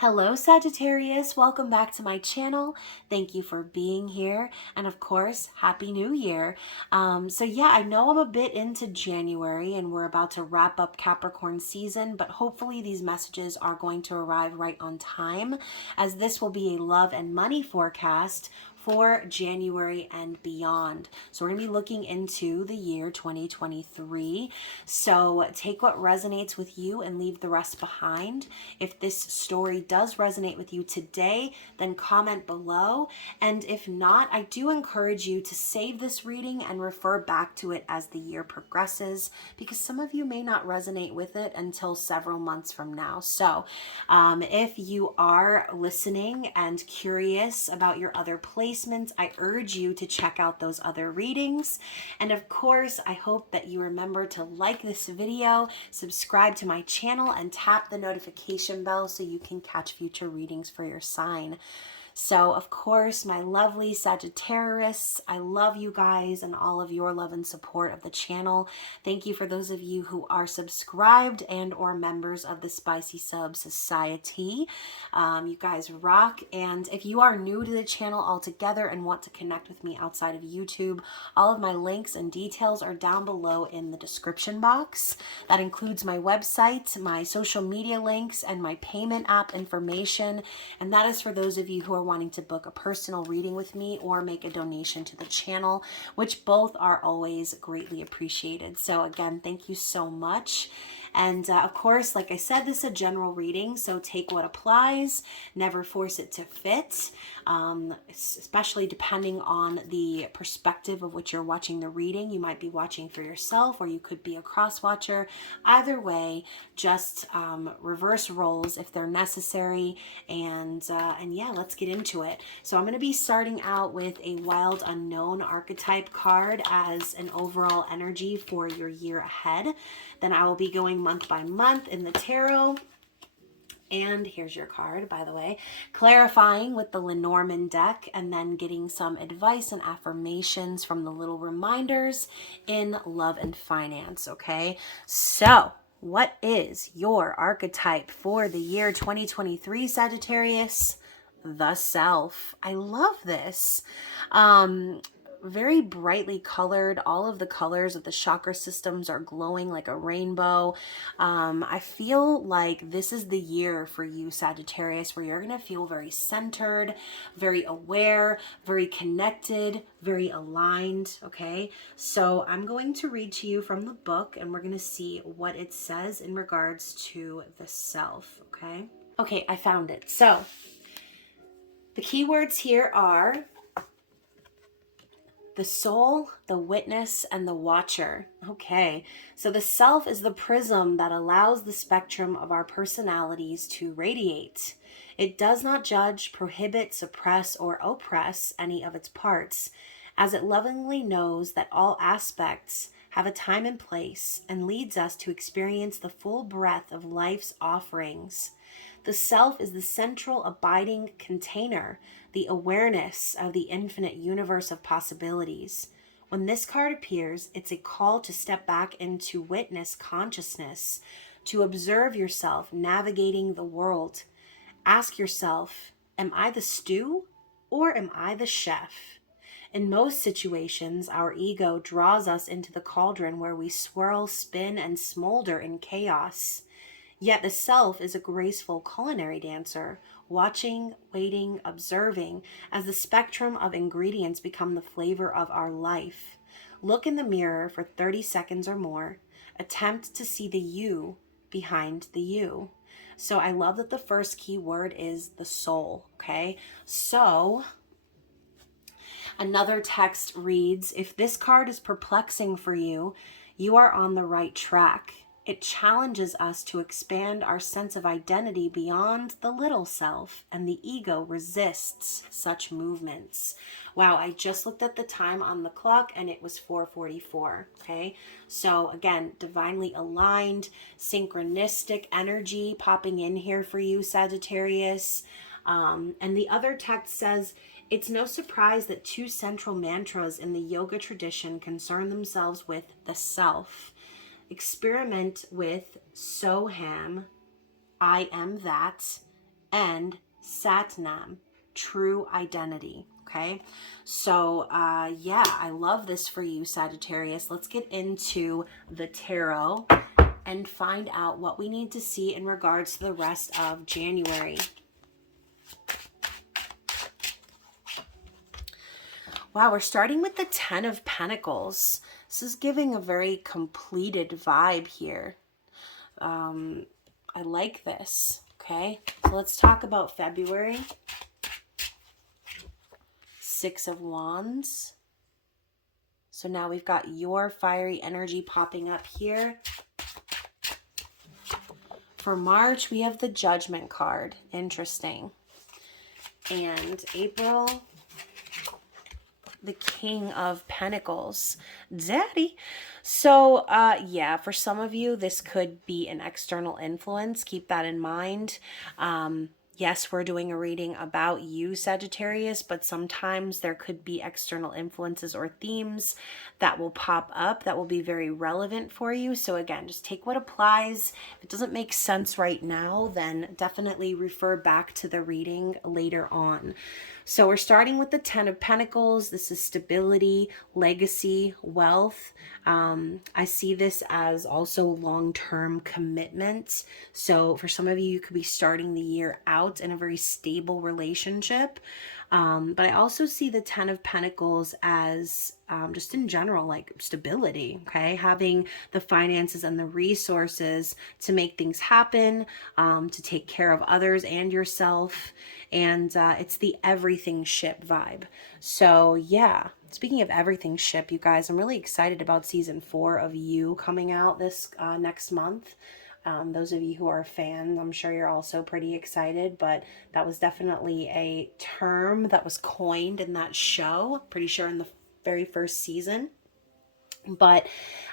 Hello Sagittarius, welcome back to my channel. Thank you for being here, and of course, Happy New Year. I know I'm a bit into January and we're about to wrap up Capricorn season, but hopefully these messages are going to arrive right on time, as this will be a love and money forecast for January and beyond. So we're going to be looking into the year 2023. So take what resonates with you and leave the rest behind. If this story does resonate with you today, then comment below. And if not, I do encourage you to save this reading and refer back to it as the year progresses, because some of you may not resonate with it until several months from now. So if you are listening and curious about your other placements, I urge you to check out those other readings. And of course, I hope that you remember to like this video, subscribe to my channel, and tap the notification bell so you can catch future readings for your sign. So, of course, my lovely Sagittarius, I love you guys and all of your love and support of the channel. Thank you for those of you who are subscribed and or members of the Spicy Sub Society. You guys rock. And if you are new to the channel altogether and want to connect with me outside of YouTube, all of my links and details are down below in the description box. That includes my website, my social media links, and my payment app information. And that is for those of you who are wanting to book a personal reading with me or make a donation to the channel, which both are always greatly appreciated. So again, thank you so much. And of course, like I said, this is a general reading, so take what applies, never force it to fit, especially depending on the perspective of which you're watching the reading. You might be watching for yourself, or you could be a cross watcher. Either way, just reverse roles if they're necessary, and yeah, let's get into it. So I'm going to be starting out with a Wild Unknown archetype card as an overall energy for your year ahead. Then I will be going month by month in the tarot. And here's your card, by the way, clarifying with the Lenormand deck, and then getting some advice and affirmations from the little reminders in love and finance, okay? So, what is your archetype for the year 2023, Sagittarius? The self. I love this. Very brightly colored. All of the colors of the chakra systems are glowing like a rainbow. I feel like this is the year for you, Sagittarius, where you're going to feel very centered, very aware, very connected, very aligned. Okay, so I'm going to read to you from the book, and we're going to see what it says in regards to the self. Okay, I found it. So the keywords here are the soul, the witness, and the watcher. Okay, so the self is the prism that allows the spectrum of our personalities to radiate. It does not judge, prohibit, suppress, or oppress any of its parts, as it lovingly knows that all aspects have a time and place, and leads us to experience the full breadth of life's offerings. The self is the central abiding container, the awareness of the infinite universe of possibilities. When this card appears, it's a call to step back into witness consciousness, to observe yourself navigating the world. Ask yourself, am I the stew or am I the chef? In most situations, our ego draws us into the cauldron where we swirl, spin, and smolder in chaos. Yet the self is a graceful culinary dancer, watching, waiting, observing, as the spectrum of ingredients become the flavor of our life. Look in the mirror for 30 seconds or more. Attempt to see the you behind the you. So I love that the first key word is the soul, okay? So another text reads, if this card is perplexing for you, you are on the right track. It challenges us to expand our sense of identity beyond the little self, and the ego resists such movements. Wow, I just looked at the time on the clock and it was 4:44, okay? So again, divinely aligned, synchronistic energy popping in here for you, Sagittarius. And the other text says, it's no surprise that two central mantras in the yoga tradition concern themselves with the self. Experiment with Soham, I am that, and Satnam, true identity. Okay, so yeah, I love this for you, Sagittarius. Let's get into the tarot and find out what we need to see in regards to the rest of January. Wow, we're starting with the Ten of Pentacles. This is giving a very completed vibe here. I like this. Okay, so let's talk about February. Six of Wands. So now we've got your fiery energy popping up here. For March, we have the Judgment card. Interesting. And April, the King of Pentacles. Daddy. So, yeah, for some of you, this could be an external influence. Keep that in mind. Yes, we're doing a reading about you, Sagittarius, but sometimes there could be external influences or themes that will pop up that will be very relevant for you. So again, just take what applies. If it doesn't make sense right now, then definitely refer back to the reading later on. So we're starting with the Ten of Pentacles. This is stability, legacy, wealth. I see this as also long-term commitment. So for some of you, you could be starting the year out in a very stable relationship. But I also see the Ten of Pentacles as just in general, like stability, okay? Having the finances and the resources to make things happen, to take care of others and yourself. And it's the everything ship vibe. So yeah, speaking of everything ship, you guys, I'm really excited about season 4 of You coming out this next month. Those of you who are fans, I'm sure you're also pretty excited, but that was definitely a term that was coined in that show, pretty sure in the very first season. But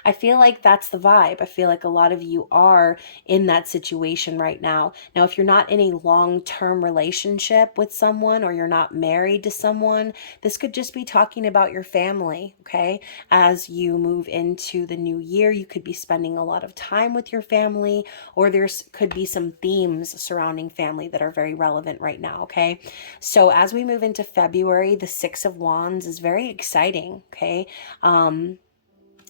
I feel like that's the vibe. I feel like a lot of you are in that situation right now. Now, if you're not in a long-term relationship with someone or you're not married to someone, this could just be talking about your family, okay? As you move into the new year, you could be spending a lot of time with your family, or there's could be some themes surrounding family that are very relevant right now, okay? So as we move into February, the Six of Wands is very exciting, okay?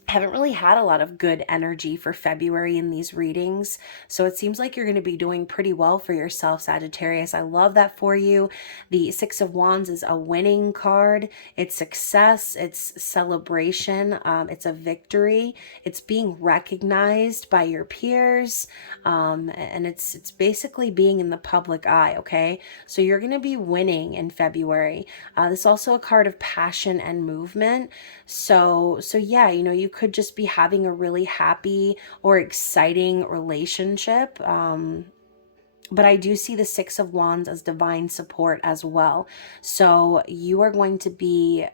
Haven't really had a lot of good energy for February in these readings. So it seems like you're going to be doing pretty well for yourself, Sagittarius. I love that for you. The Six of Wands is a winning card. It's success. It's celebration. It's a victory. It's being recognized by your peers. And it's basically being in the public eye, okay? So you're going to be winning in February. This is also a card of passion and movement. So yeah, you know, you could just be having a really happy or exciting relationship. But I do see the Six of Wands as divine support as well. So you are going to be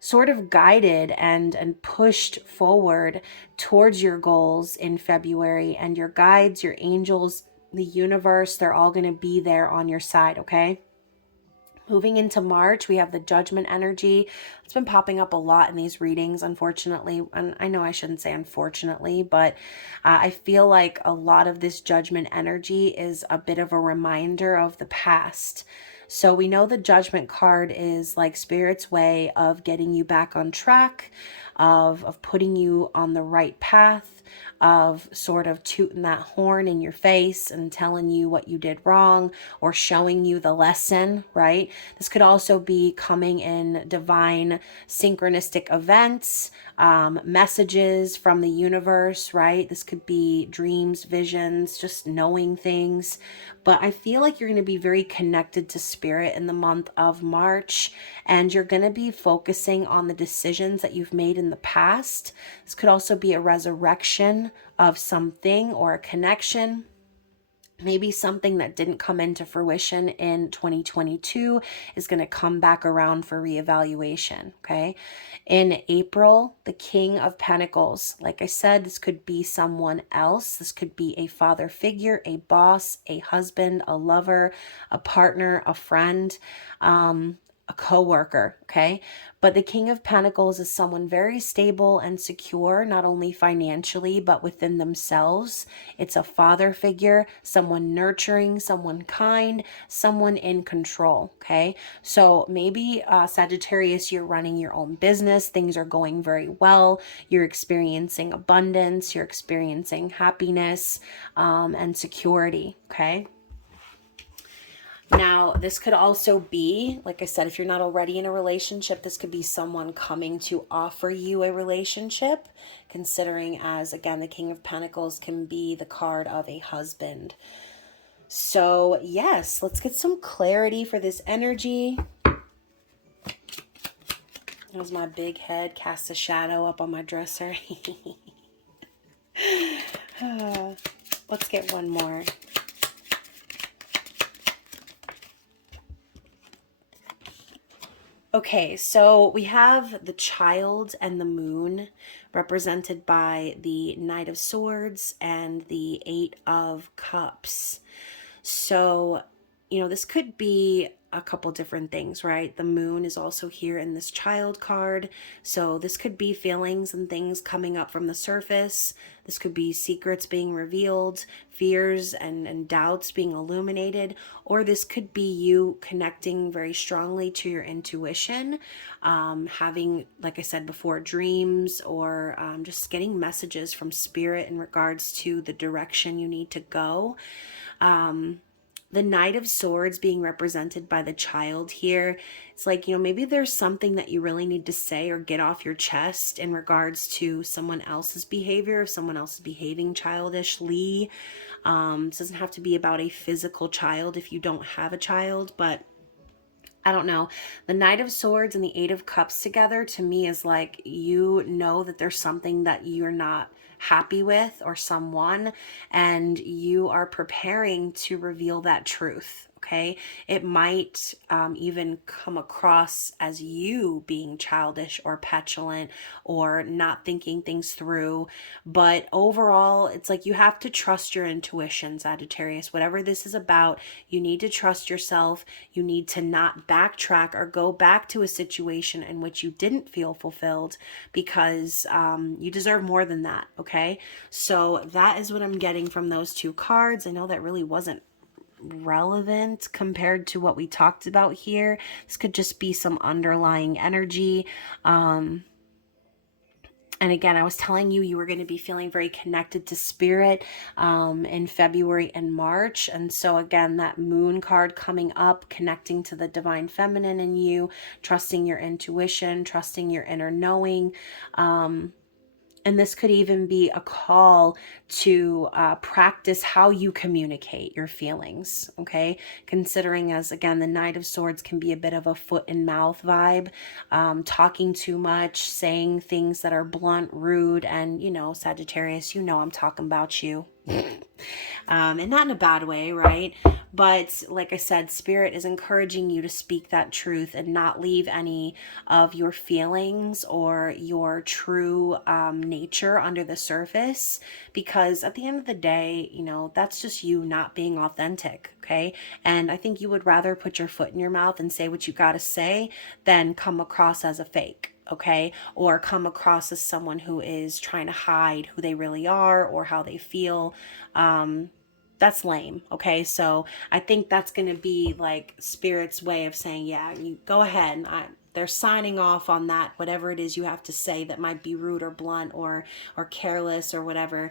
sort of guided and pushed forward towards your goals in February, and your guides, your angels, the universe, they're all going to be there on your side, okay? Moving into March, we have the Judgment energy. It's been popping up a lot in these readings, unfortunately. And I know I shouldn't say unfortunately, but I feel like a lot of this Judgment energy is a bit of a reminder of the past. So we know the Judgment card is like Spirit's way of getting you back on track, of putting you on the right path, of sort of tooting that horn in your face and telling you what you did wrong or showing you the lesson, right? This could also be coming in divine synchronistic events, messages from the universe, right? This could be dreams, visions, just knowing things. But I feel like you're going to be very connected to spirit in the month of March, and you're going to be focusing on the decisions that you've made in the past. This could also be a resurrection of something or a connection. Maybe something that didn't come into fruition in 2022 is going to come back around for reevaluation, okay? In April, the King of Pentacles. Like I said, this could be someone else. This could be a father figure, a boss, a husband, a lover, a partner, a friend. a coworker, okay? But the King of Pentacles is someone very stable and secure, not only financially, but within themselves. It's a father figure, someone nurturing, someone kind, someone in control, okay? So maybe Sagittarius, you're running your own business, things are going very well, you're experiencing abundance, you're experiencing happiness and security, okay? Now, this could also be, like I said, if you're not already in a relationship, this could be someone coming to offer you a relationship, considering as, again, the King of Pentacles can be the card of a husband. So, yes, let's get some clarity for this energy. As my big head casts a shadow up on my dresser. Let's get one more. Okay, so we have the Child and the Moon represented by the Knight of Swords and the Eight of Cups. So, you know, this could be a couple different things, right? The moon is also here in this child card. So this could be feelings and things coming up from the surface. This could be secrets being revealed, fears and doubts being illuminated, or this could be you connecting very strongly to your intuition, having, like I said before, dreams, or just getting messages from spirit in regards to the direction you need to go. The Knight of Swords being represented by the Child here, it's like, you know, maybe there's something that you really need to say or get off your chest in regards to someone else's behavior, if someone else is behaving childishly. This doesn't have to be about a physical child if you don't have a child, but I don't know. The Knight of Swords and the Eight of Cups together to me is like, you know that there's something that you're not happy with or someone, and you are preparing to reveal that truth. Okay, it might even come across as you being childish or petulant or not thinking things through. But overall, it's like you have to trust your intuition, Sagittarius. Whatever this is about, you need to trust yourself. You need to not backtrack or go back to a situation in which you didn't feel fulfilled, because you deserve more than that. Okay, so that is what I'm getting from those two cards. I know that really wasn't relevant compared to what we talked about here. This could just be some underlying energy. And again, I was telling you, you were going to be feeling very connected to spirit in February and March. And so again, that moon card coming up, connecting to the divine feminine in you, trusting your intuition, trusting your inner knowing. And this could even be a call to practice how you communicate your feelings, okay? Considering as, again, the Knight of Swords can be a bit of a foot and mouth vibe, talking too much, saying things that are blunt, rude, and, you know, Sagittarius, you know I'm talking about you. And not in a bad way, right? But like I said, spirit is encouraging you to speak that truth and not leave any of your feelings or your true nature under the surface, because at the end of the day, you know, that's just you not being authentic. Okay. And I think you would rather put your foot in your mouth and say what you got to say than come across as a fake. Okay, or come across as someone who is trying to hide who they really are or how they feel. That's lame. Okay, so I think that's going to be like spirit's way of saying, yeah, you go ahead. They're signing off on that, whatever it is you have to say that might be rude or blunt or careless or whatever.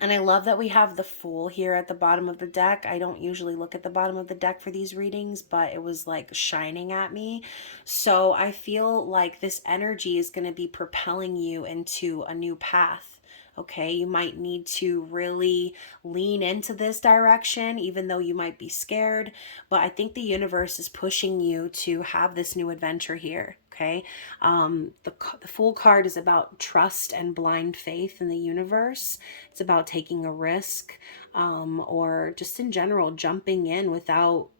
And I love that we have the Fool here at the bottom of the deck. I don't usually look at the bottom of the deck for these readings, but it was like shining at me. So I feel like this energy is going to be propelling you into a new path. Okay, you might need to really lean into this direction, even though you might be scared. But I think the universe is pushing you to have this new adventure here. Okay, the Fool card is about trust and blind faith in the universe. It's about taking a risk. or just in general jumping in without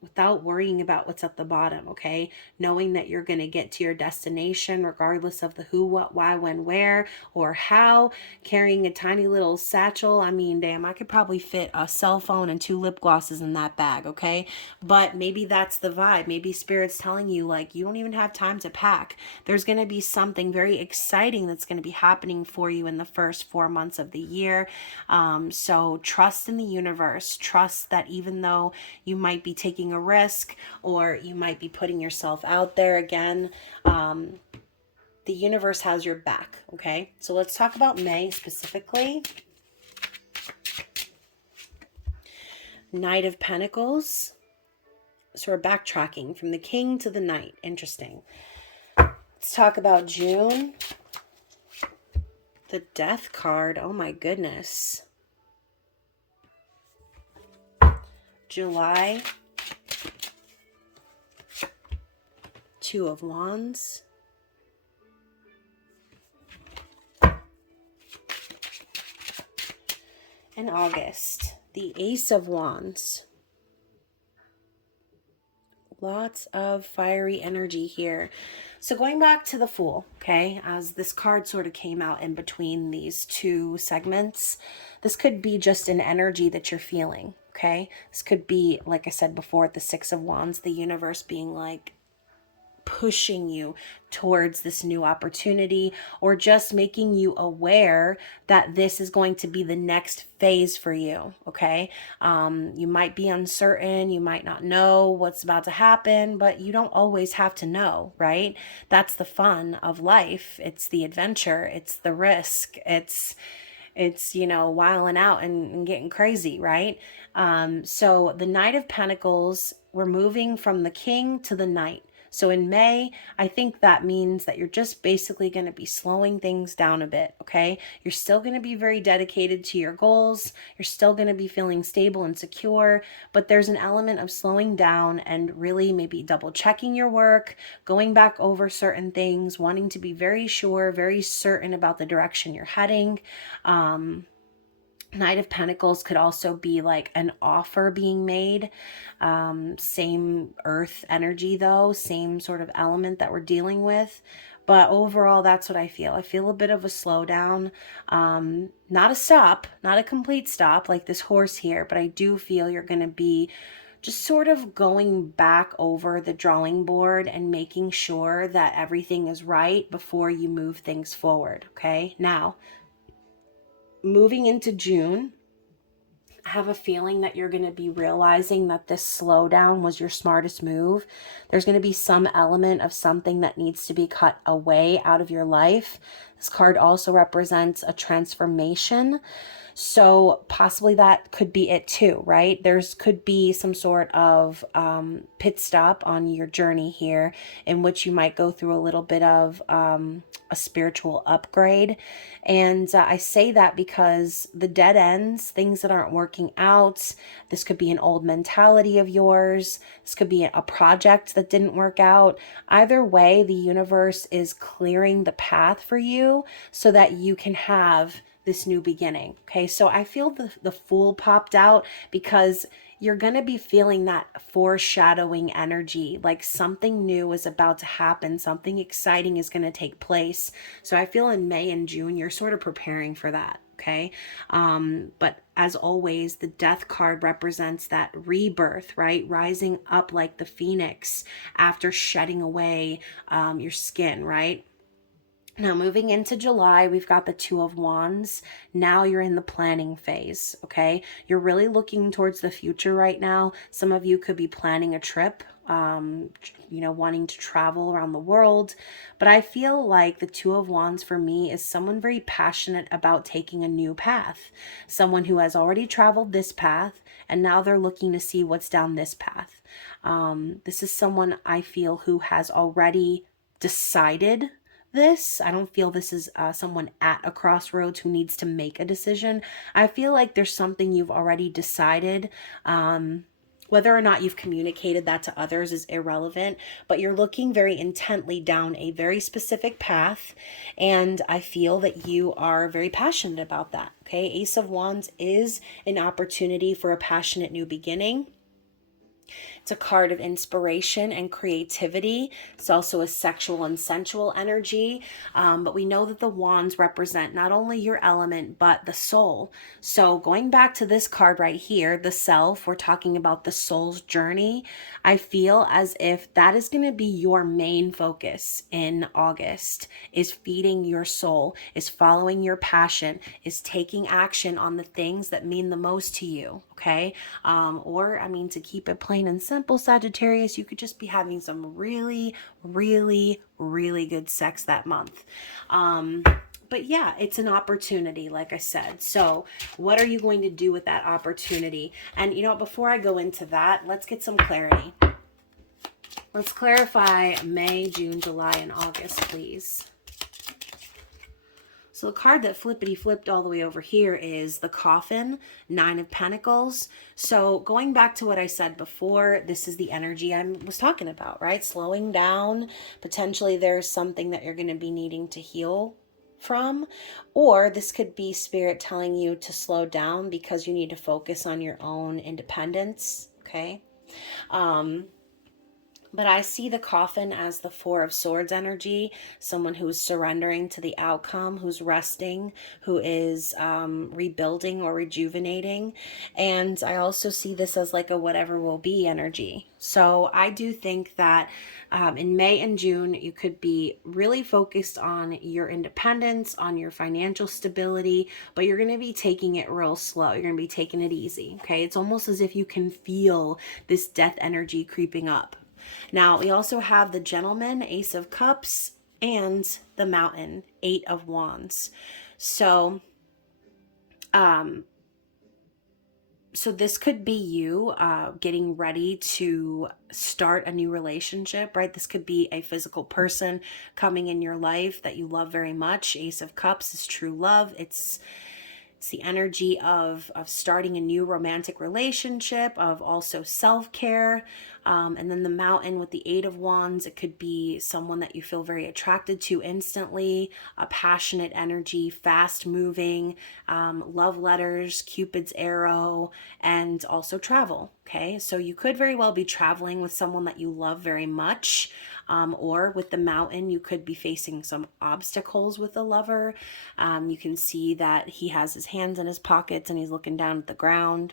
worrying about what's at the bottom. Okay, knowing that you're going to get to your destination regardless of the who, what, why, when, where, or how. Carrying a tiny little satchel, I mean, damn, I could probably fit a cell phone and 2 lip glosses in that bag. Okay, but maybe that's the vibe. Maybe spirit's telling you, like, you don't even have time to pack. There's going to be something very exciting that's going to be happening for you in the first 4 months of the year. So trust in the universe. Trust that even though you might be taking a risk or you might be putting yourself out there again, the universe has your back. Okay, so let's talk about May specifically. Knight of Pentacles. So we're backtracking from the King to the Knight. Interesting. Let's talk about June. The Death card. Oh my goodness. July. 2 of Wands. And August. The Ace of Wands. Lots of fiery energy here. So going back to the Fool, okay, as this card sort of came out in between these two segments, this could be just an energy that you're feeling, okay? This could be, like I said before, the Six of Wands, the universe being like, pushing you towards this new opportunity, or just making you aware that this is going to be the next phase for you. Okay. You might be uncertain. You might not know what's about to happen, but you don't always have to know, right? That's the fun of life. It's the adventure. It's the risk. It's, you know, wilding out and getting crazy, right? So the Knight of Pentacles, we're moving from the King to the Knight. So in May, I think that means that you're just basically going to be slowing things down a bit, okay? You're still going to be very dedicated to your goals. You're still going to be feeling stable and secure, but there's an element of slowing down and really maybe double checking your work, going back over certain things, wanting to be very sure, very certain about the direction you're heading. Knight of Pentacles could also be like an offer being made. Same earth energy though, same sort of element that we're dealing with. But overall, that's what I feel. I feel a bit of a slowdown. Not a stop, not a complete stop like this horse here, but I do feel you're going to be just sort of going back over the drawing board and making sure that everything is right before you move things forward. Okay, now moving into June, I have a feeling that you're going to be realizing that this slowdown was your smartest move. There's going to be some element of something that needs to be cut away out of your life. This card also represents a transformation. So possibly that could be it too, right? There's could be some sort of pit stop on your journey here in which you might go through a little bit of a spiritual upgrade. And I say that because the dead ends, things that aren't working out, this could be an old mentality of yours. This could be a project that didn't work out. Either way, the universe is clearing the path for you so that you can have this new beginning. Okay, so I feel the Fool popped out because you're going to be feeling that foreshadowing energy, like something new is about to happen, something exciting is going to take place. So I feel in May and June, you're sort of preparing for that. Okay. But as always, the Death card represents that rebirth, right? Rising up like the phoenix after shedding away your skin, right? Now, moving into July, we've got the Two of Wands. Now you're in the planning phase, okay? You're really looking towards the future right now. Some of you could be planning a trip, you know, wanting to travel around the world. But I feel like the Two of Wands for me is someone very passionate about taking a new path. Someone who has already traveled this path, and now they're looking to see what's down this path. This is someone I feel who has already decided this. I don't feel this is someone at a crossroads who needs to make a decision. I feel like there's something you've already decided, Whether or not you've communicated that to others is irrelevant, but you're looking very intently down a very specific path, and I feel that you are very passionate about that, okay? Ace of Wands is an opportunity for a passionate new beginning. It's a card of inspiration and creativity. It's also a sexual and sensual energy. But we know that the wands represent not only your element, but the soul. So going back to this card right here, the self, we're talking about the soul's journey. I feel as if that is going to be your main focus in August, is feeding your soul, is following your passion, is taking action on the things that mean the most to you. Okay. Or I mean, to keep it plain and simple, Sagittarius, you could just be having some really, really, really good sex that month. But yeah, it's an opportunity, like I said. So what are you going to do with that opportunity? And you know, before I go into that, let's get some clarity. Let's clarify May, June, July, and August, please. So the card that flippity flipped all the way over here is the Coffin, 9 of Pentacles. So going back to what I said before, this is the energy I was talking about, right? Slowing down. Potentially there's something that you're going to be needing to heal from, or this could be spirit telling you to slow down because you need to focus on your own independence, okay? But I see the Coffin as the 4 of Swords energy, someone who's surrendering to the outcome, who's resting, who is rebuilding or rejuvenating. And I also see this as like a whatever will be energy. So I do think that in May and June, you could be really focused on your independence, on your financial stability, but you're going to be taking it real slow. You're going to be taking it easy. Okay. It's almost as if you can feel this death energy creeping up. Now, we also have the Gentleman, Ace of Cups, and the Mountain, 8 of Wands. So this could be you getting ready to start a new relationship, right? This could be a physical person coming in your life that you love very much. Ace of Cups is true love. It's the energy of starting a new romantic relationship, of also self-care. And then the Mountain with the 8 of Wands, it could be someone that you feel very attracted to instantly, a passionate energy, fast moving, love letters, Cupid's arrow, and also travel. Okay, so you could very well be traveling with someone that you love very much. Or with the Mountain, you could be facing some obstacles with a lover. You can see that he has his hands in his pockets and he's looking down at the ground.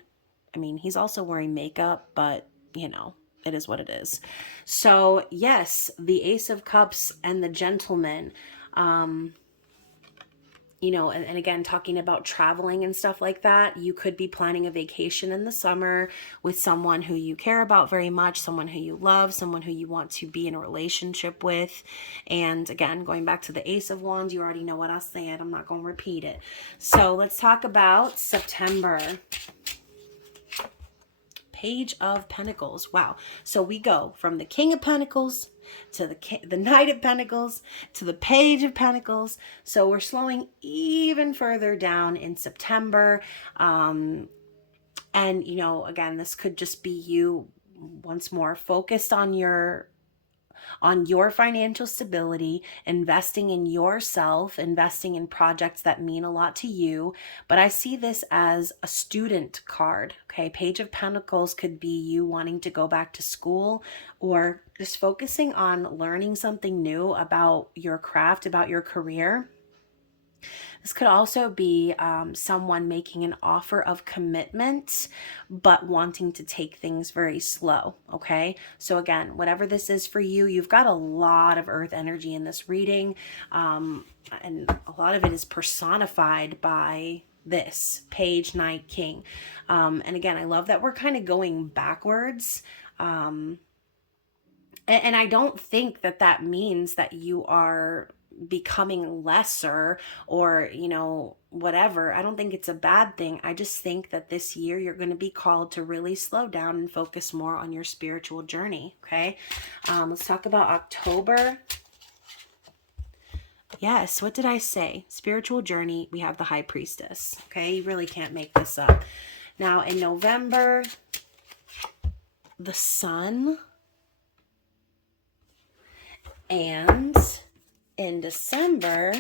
I mean, he's also wearing makeup, but you know, it is what it is. So yes, the Ace of Cups and the Gentleman, you know, and again, talking about traveling and stuff like that, you could be planning a vacation in the summer with someone who you care about very much, someone who you love, someone who you want to be in a relationship with. And again, going back to the Ace of Wands, you already know what I said. I'm not going to repeat it. So let's talk about September. Page of Pentacles. Wow. So we go from the King of Pentacles to the Knight of Pentacles to the Page of Pentacles. So we're slowing even further down in September. And, you know, again, this could just be you once more focused on your financial stability, investing in yourself, investing in projects that mean a lot to you. But I see this as a student card. Okay, Page of Pentacles could be you wanting to go back to school, or just focusing on learning something new about your craft, about your career. This could also be someone making an offer of commitment, but wanting to take things very slow, okay? So again, whatever this is for you, you've got a lot of earth energy in this reading, and a lot of it is personified by this Page, Knight, King. And again, I love that we're kind of going backwards. And I don't think that that means that you are becoming lesser or, you know, whatever. I don't think it's a bad thing. I just think that this year you're going to be called to really slow down and focus more on your spiritual journey. Okay. Let's talk about October. Yes. What did I say? Spiritual journey. We have the High Priestess. Okay. You really can't make this up. Now in November, the Sun, and in December,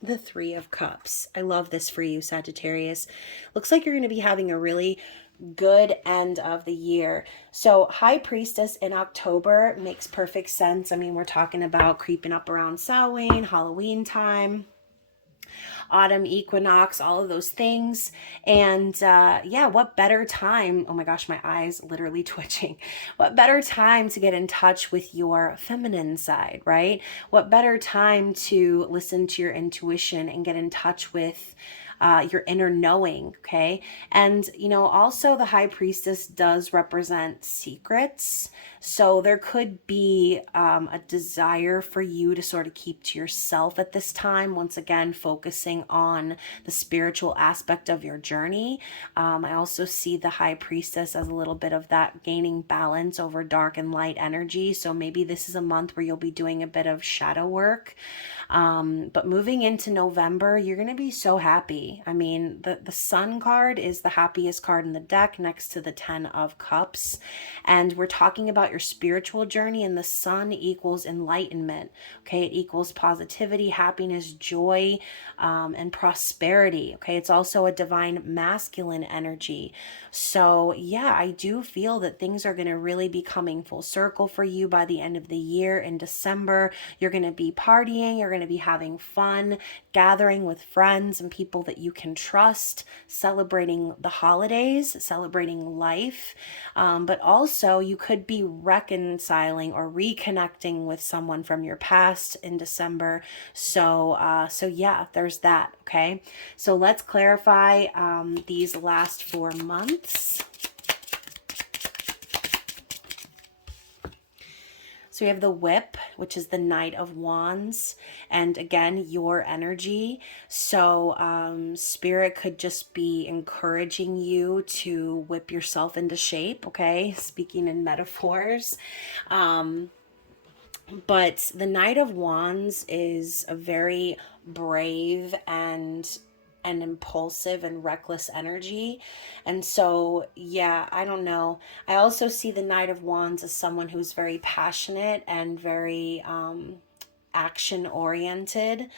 the Three of Cups. I love this for you, Sagittarius. Looks like you're going to be having a really good end of the year. So High Priestess in October makes perfect sense. I mean, we're talking about creeping up around Samhain, Halloween time, autumn equinox, all of those things. And yeah, what better time? Oh my gosh, my eyes literally twitching. What better time to get in touch with your feminine side, right? What better time to listen to your intuition and get in touch with your inner knowing, okay? And, you know, also the High Priestess does represent secrets. So there could be a desire for you to sort of keep to yourself at this time. Once again, focusing on the spiritual aspect of your journey. I also see the High Priestess as a little bit of that gaining balance over dark and light energy. So maybe this is a month where you'll be doing a bit of shadow work. But moving into November, you're going to be so happy. I mean, the Sun card is the happiest card in the deck next to the 10 of Cups. And we're talking about your spiritual journey, and the Sun equals enlightenment. Okay, it equals positivity, happiness, joy, and prosperity. Okay, it's also a divine masculine energy. So yeah, I do feel that things are going to really be coming full circle for you by the end of the year. In December, you're going to be partying, you're going to be having fun, gathering with friends and people that you can trust, celebrating the holidays, celebrating life. But also you could be reconciling or reconnecting with someone from your past in December. So yeah, there's that. Okay. So let's clarify these last 4 months. So we have the Whip, which is the Knight of Wands, and again, your energy. So Spirit could just be encouraging you to whip yourself into shape, okay? Speaking in metaphors. But the Knight of Wands is a very brave and impulsive and reckless energy. And so, yeah, I don't know. I also see the Knight of Wands as someone who's very passionate and very action oriented.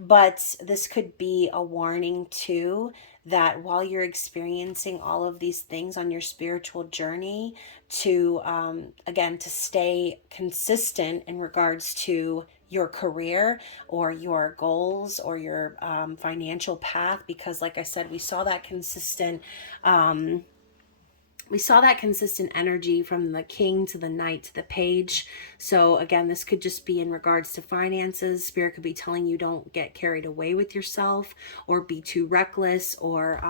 But this could be a warning too, that while you're experiencing all of these things on your spiritual journey, to again, to stay consistent in regards to your career or your goals or your financial path. Because like I said, we saw that consistent energy from the King to the Knight to the Page. So again, this could just be in regards to finances. Spirit could be telling you don't get carried away with yourself or be too reckless or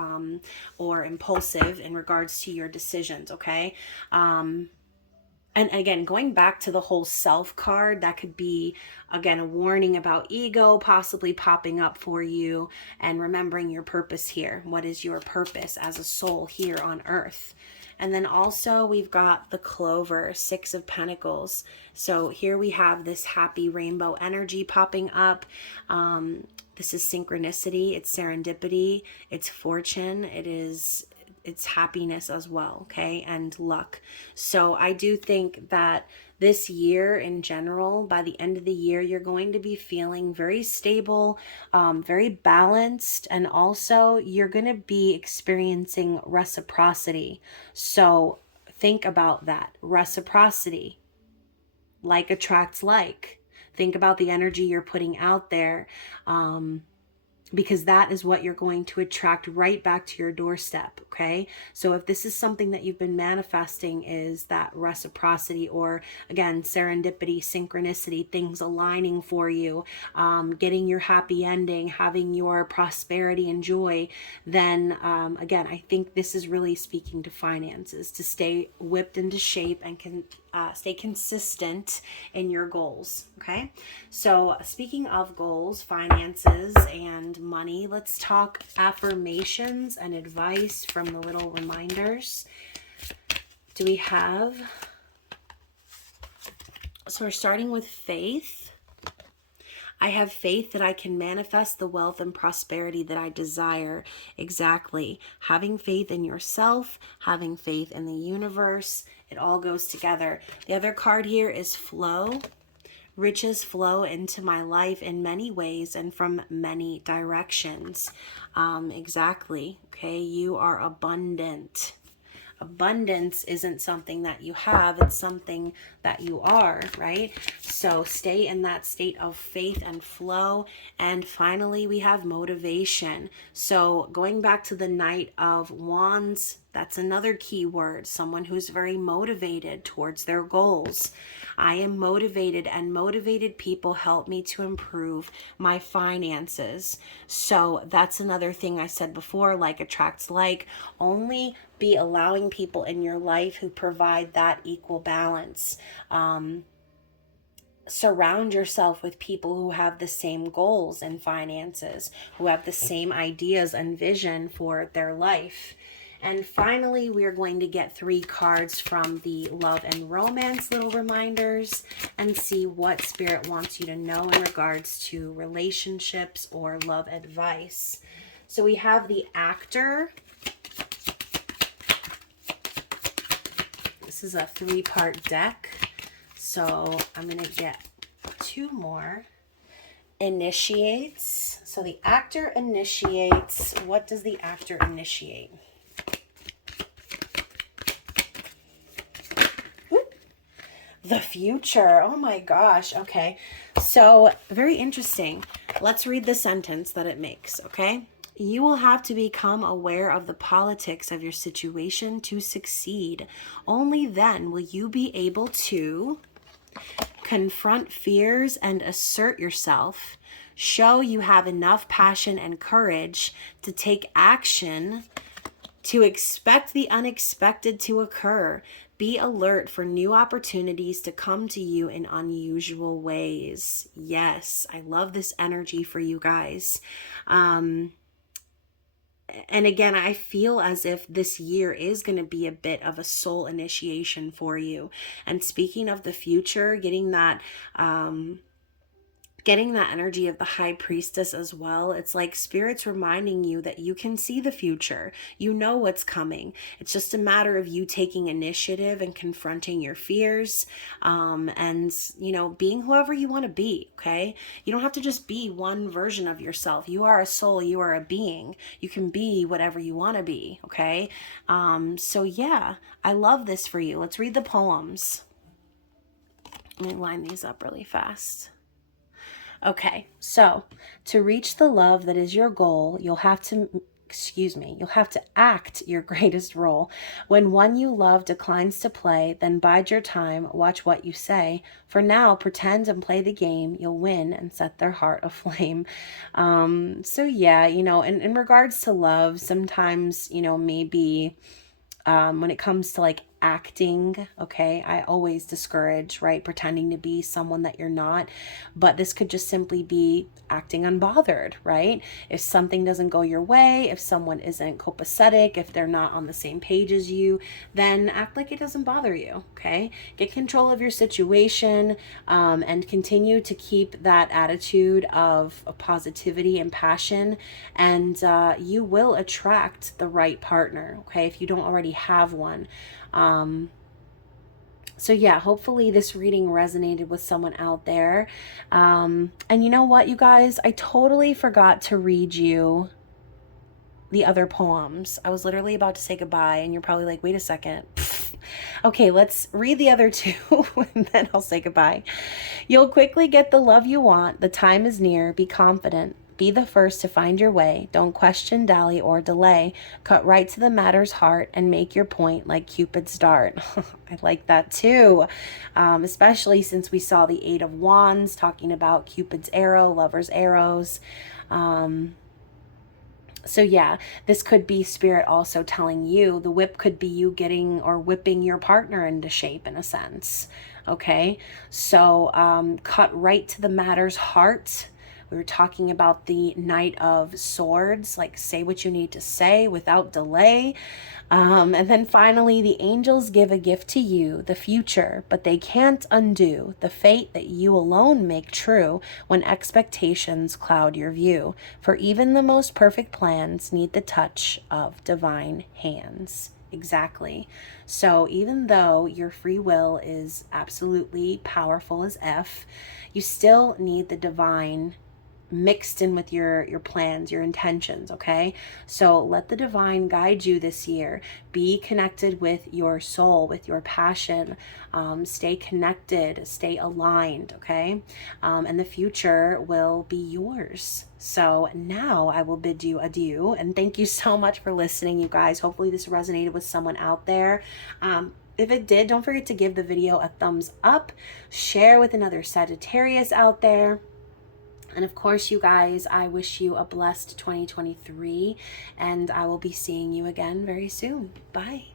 impulsive in regards to your decisions, okay? And again, going back to the whole self card, that could be, again, a warning about ego possibly popping up for you, and remembering your purpose here. What is your purpose as a soul here on earth? And then also we've got the Clover, 6 of Pentacles. So here we have this happy rainbow energy popping up. This is synchronicity, it's serendipity, it's fortune, it's happiness as well, okay, and luck. So I do think that this year in general, by the end of the year, you're going to be feeling very stable, very balanced, and also you're going to be experiencing reciprocity. So think about that. Reciprocity. Like attracts like. Think about the energy you're putting out there. Because that is what you're going to attract right back to your doorstep, okay? So if this is something that you've been manifesting, is that reciprocity, or again, serendipity, synchronicity, things aligning for you, getting your happy ending, having your prosperity and joy, then again, I think this is really speaking to finances, to stay whipped into shape and stay consistent in your goals, okay? So speaking of goals, finances, and money, let's talk affirmations and advice from the little reminders. Do we have? So we're starting with faith. I have faith that I can manifest the wealth and prosperity that I desire. Exactly. Having faith in yourself, having faith in the universe, it all goes together. The other card here is flow. Riches flow into my life in many ways and from many directions. Exactly. Okay, you are abundant. Abundance isn't something that you have, it's something that you are, right? So stay in that state of faith and flow. And finally, we have motivation. So going back to the Knight of Wands, that's another key word, someone who's very motivated towards their goals. I am motivated, and motivated people help me to improve my finances. So that's another thing I said before, like attracts like. Only be allowing people in your life who provide that equal balance. Surround yourself with people who have the same goals and finances, who have the same ideas and vision for their life. And finally, we are going to get 3 cards from the love and romance little reminders and see what Spirit wants you to know in regards to relationships or love advice. So we have the Actor. This is a 3-part deck. So I'm going to get 2 more. Initiates. So the Actor initiates. What does the Actor initiate? The future. Oh my gosh. Okay. So very interesting. Let's read the sentence that it makes. Okay. You will have to become aware of the politics of your situation to succeed. Only then will you be able to confront fears and assert yourself. Show you have enough passion and courage to take action, to expect the unexpected to occur. Be alert for new opportunities to come to you in unusual ways. Yes, I love this energy for you guys. And again, I feel as if this year is going to be a bit of a soul initiation for you. And speaking of the future, getting that energy of the High Priestess as well. It's like Spirit's reminding you that you can see the future. You know what's coming. It's just a matter of you taking initiative and confronting your fears, and, you know, being whoever you want to be, okay? You don't have to just be one version of yourself. You are a soul. You are a being. You can be whatever you want to be, okay? So yeah, I love this for you. Let's read the poems. Let me line these up really fast. Okay, so to reach the love that is your goal, you'll have to act your greatest role. When one you love declines to play, then bide your time, watch what you say. For now, pretend and play the game. You'll win and set their heart aflame. So yeah, you know, in regards to love, sometimes, you know, maybe when it comes to like acting, okay, I always discourage, right, pretending to be someone that you're not. But this could just simply be acting unbothered, right? If something doesn't go your way, if someone isn't copacetic, if they're not on the same page as you, then act like it doesn't bother you, okay? Get control of your situation, and continue to keep that attitude of positivity and passion, and you will attract the right partner, okay, if you don't already have one. So yeah, hopefully this reading resonated with someone out there. And you know what, you guys, I totally forgot to read you the other poems. I was literally about to say goodbye, and you're probably like, wait a second. Okay, let's read the other 2 and then I'll say goodbye. You'll quickly get the love you want. The time is near. Be confident. Be the first to find your way. Don't question, dally, or delay. Cut right to the matter's heart and make your point like Cupid's dart. I like that too, especially since we saw the 8 of Wands talking about Cupid's arrow, lover's arrows. So yeah, this could be Spirit also telling you, the whip could be you getting or whipping your partner into shape in a sense. Okay, so cut right to the matter's heart. We were talking about the Knight of Swords, like say what you need to say without delay. And then finally, the angels give a gift to you, the future, but they can't undo the fate that you alone make true when expectations cloud your view. For even the most perfect plans need the touch of divine hands. Exactly. So even though your free will is absolutely powerful as F, you still need the divine mixed in with your plans, your intentions, okay? So let the divine guide you this year. Be connected with your soul, with your passion. Stay connected, stay aligned, okay? And the future will be yours. So now I will bid you adieu, and thank you so much for listening, you guys. Hopefully this resonated with someone out there. If it did, don't forget to give the video a thumbs up, share with another Sagittarius out there. And of course, you guys, I wish you a blessed 2023, and I will be seeing you again very soon. Bye.